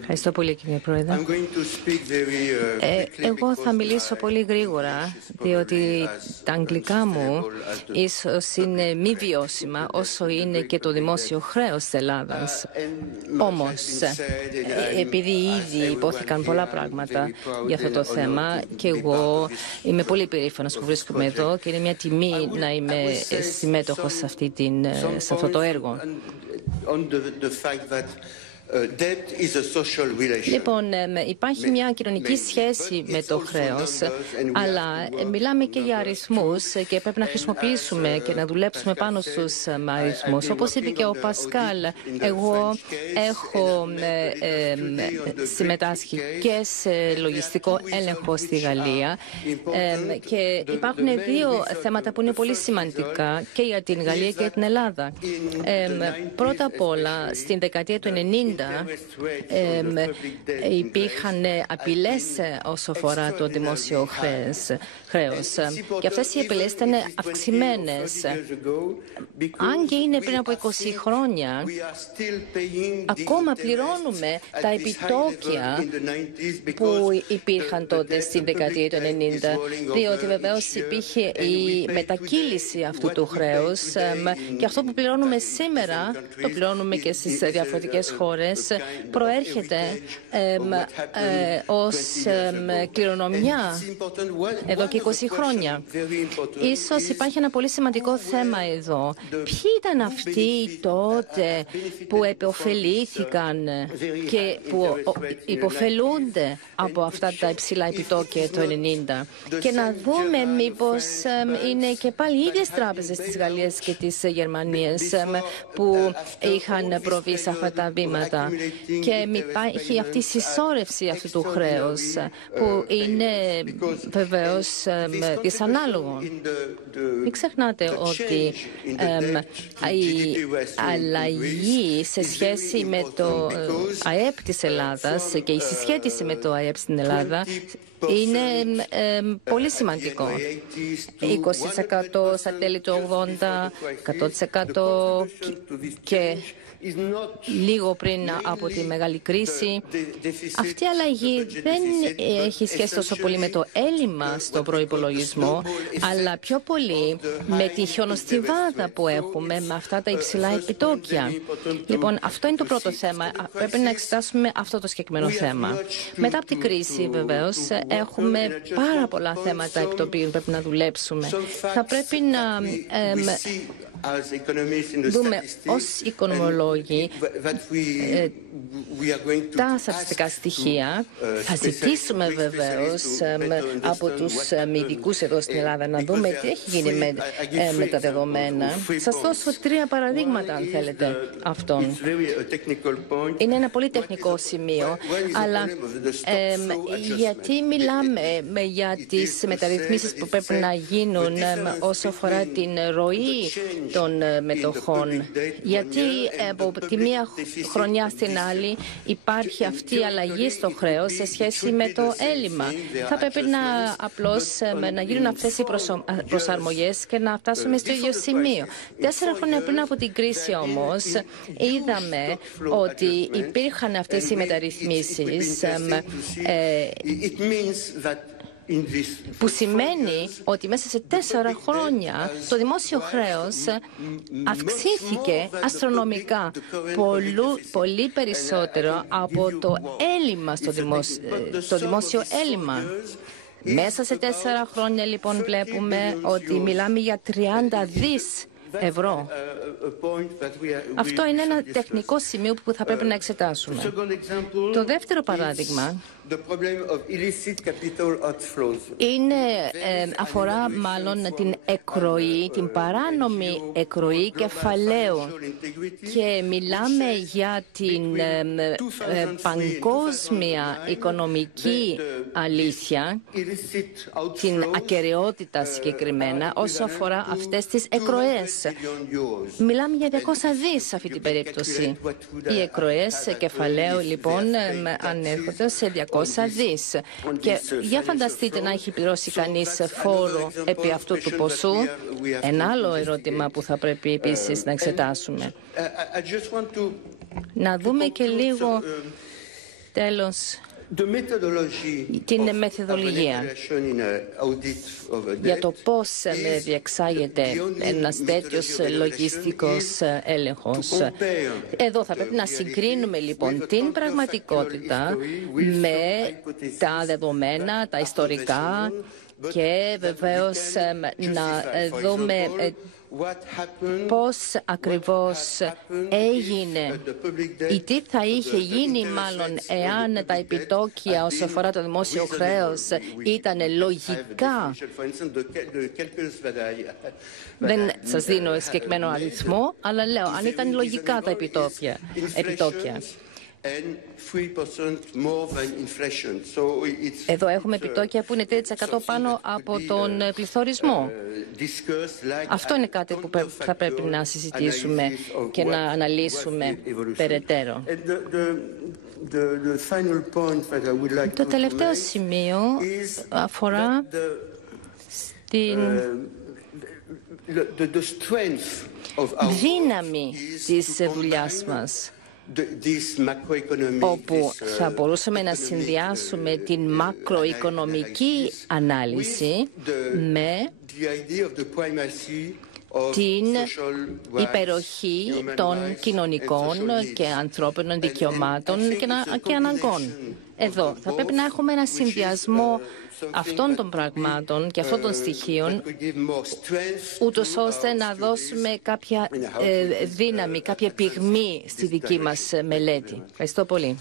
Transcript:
Ευχαριστώ πολύ, κύριε Πρόεδρε. Εγώ θα μιλήσω πολύ γρήγορα, διότι τα αγγλικά μου ίσως είναι μη βιώσιμα όσο είναι και το δημόσιο χρέος της Ελλάδας. Όμως, επειδή ήδη υπόθηκαν πολλά πράγματα για αυτό το θέμα και εγώ είμαι πολύ περήφανος που βρίσκομαι εδώ και είναι μια τιμή να είμαι συμμέτοχος σε αυτό το έργο. Λοιπόν, υπάρχει μια κοινωνική σχέση με το χρέος, αλλά μιλάμε και για αριθμούς και πρέπει να χρησιμοποιήσουμε και να δουλέψουμε πάνω στους αριθμούς. Όπως είπε και ο Πασκάλ, εγώ έχω συμμετάσχει και σε λογιστικό έλεγχο στη Γαλλία και υπάρχουν δύο θέματα που είναι πολύ σημαντικά και για την Γαλλία και για την Ελλάδα. Πρώτα απ' όλα, στην δεκαετία του 90 υπήρχαν απειλές όσο αφορά το δημόσιο χρέος και αυτές οι απειλές ήταν αυξημένες. Αν και είναι πριν από 20 χρόνια, ακόμα πληρώνουμε τα επιτόκια που υπήρχαν τότε στην δεκαετία του 90, διότι βεβαίως υπήρχε η μετακύληση αυτού του χρέους και αυτό που πληρώνουμε σήμερα, το πληρώνουμε και στις διαφορετικές χώρες, προέρχεται ως κληρονομιά εδώ και 20 χρόνια. Ίσως υπάρχει ένα πολύ σημαντικό θέμα εδώ. Ποιοι ήταν αυτοί τότε που επωφελήθηκαν και που υποφελούνται από αυτά τα υψηλά επιτόκια του 90 και να δούμε μήπως είναι και πάλι οι ίδιες τράπεζες της Γαλλίας και της Γερμανίας που είχαν προβεί σε αυτά τα βήματα. Και υπάρχει αυτή η συσσόρευση αυτού του χρέους που είναι βεβαίως δυσανάλογο. Μην ξεχνάτε ότι η αλλαγή σε σχέση με το ΑΕΠ της Ελλάδας και η συσχέτιση με το ΑΕΠ στην Ελλάδα είναι πολύ σημαντικό. 20% στα τέλη του 80, 100% και λίγο πριν από τη μεγάλη κρίση. Αυτή η αλλαγή δεν έχει σχέση τόσο πολύ με το έλλειμμα στο προϋπολογισμό, αλλά πιο πολύ με τη χιονοστιβάδα που έχουμε με αυτά τα υψηλά επιτόκια. Λοιπόν, αυτό είναι το πρώτο θέμα. Πρέπει να εξετάσουμε αυτό το συγκεκριμένο θέμα. Μετά από την κρίση, βεβαίως, έχουμε πάρα πολλά θέματα επί των οποίων πρέπει να δουλέψουμε. Θα πρέπει να δούμε ως οικονομολόγοι τα στατιστικά στοιχεία. Θα ζητήσουμε βεβαίως από τους ειδικούς εδώ στην Ελλάδα να δούμε τι έχει γίνει με τα δεδομένα. Σας δώσω 3 παραδείγματα αν θέλετε αυτών. Είναι ένα πολύ τεχνικό σημείο, αλλά γιατί μιλάμε για τις μεταρρυθμίσεις που πρέπει να γίνουν όσο αφορά την ροή των μετοχών. Γιατί από τη μία χρονιά στην άλλη υπάρχει αυτή η αλλαγή στο χρέος σε σχέση με το έλλειμμα. Θα πρέπει απλώς να γίνουν αυτές οι προσαρμογές και να φτάσουμε στο ίδιο σημείο. 4 χρόνια πριν από την κρίση όμως είδαμε ότι υπήρχαν αυτές οι μεταρρυθμίσεις που σημαίνει ότι μέσα σε 4 χρόνια το δημόσιο χρέος αυξήθηκε αστρονομικά, πολύ περισσότερο από το έλλειμμα στο δημόσιο έλλειμμα. Μέσα σε 4 χρόνια λοιπόν βλέπουμε ότι μιλάμε για 30 δις ευρώ. Αυτό είναι ένα τεχνικό σημείο που θα πρέπει να εξετάσουμε. Το δεύτερο παράδειγμα αφορά μάλλον την εκροή, την παράνομη εκροή κεφαλαίου και μιλάμε για την παγκόσμια οικονομική αλήθεια, την ακεραιότητα συγκεκριμένα όσο αφορά αυτές τις εκροές. Μιλάμε για 200 δις σε αυτή την περίπτωση. Οι εκροές κεφαλαίου λοιπόν ανέρχονται σε 200 δις. Και για φανταστείτε να έχει πληρώσει κανείς φόρο επί αυτού του ποσού. Ένα άλλο ερώτημα που θα πρέπει επίσης να εξετάσουμε. Να δούμε και λίγο, τέλος, την μεθοδολογία για το πώς διεξάγεται ένας τέτοιος λογιστικός έλεγχος. Εδώ θα πρέπει να συγκρίνουμε λοιπόν την πραγματικότητα με τα δεδομένα, τα ιστορικά και βεβαίως να δούμε πώς ακριβώς έγινε ή τι θα είχε γίνει μάλλον εάν τα επιτόκια όσο αφορά το δημόσιο χρέος ήταν λογικά. Δεν σας δίνω συγκεκριμένο αριθμό, αλλά λέω αν ήταν λογικά τα επιτόκια. Εδώ έχουμε επιτόκια που είναι 3% πάνω από τον πληθωρισμό. Αυτό είναι κάτι που θα πρέπει να συζητήσουμε και να αναλύσουμε περαιτέρω. Το τελευταίο σημείο αφορά στην δύναμη της δουλειάς μας, όπου θα μπορούσαμε να συνδυάσουμε την μακροοικονομική ανάλυση με την υπεροχή των κοινωνικών και ανθρώπινων δικαιωμάτων και αναγκών. Εδώ θα πρέπει να έχουμε ένα συνδυασμό αυτών των πραγμάτων και αυτών των στοιχείων, ούτως ώστε να δώσουμε κάποια δύναμη, κάποια πυγμή στη δική μας μελέτη. Ευχαριστώ πολύ.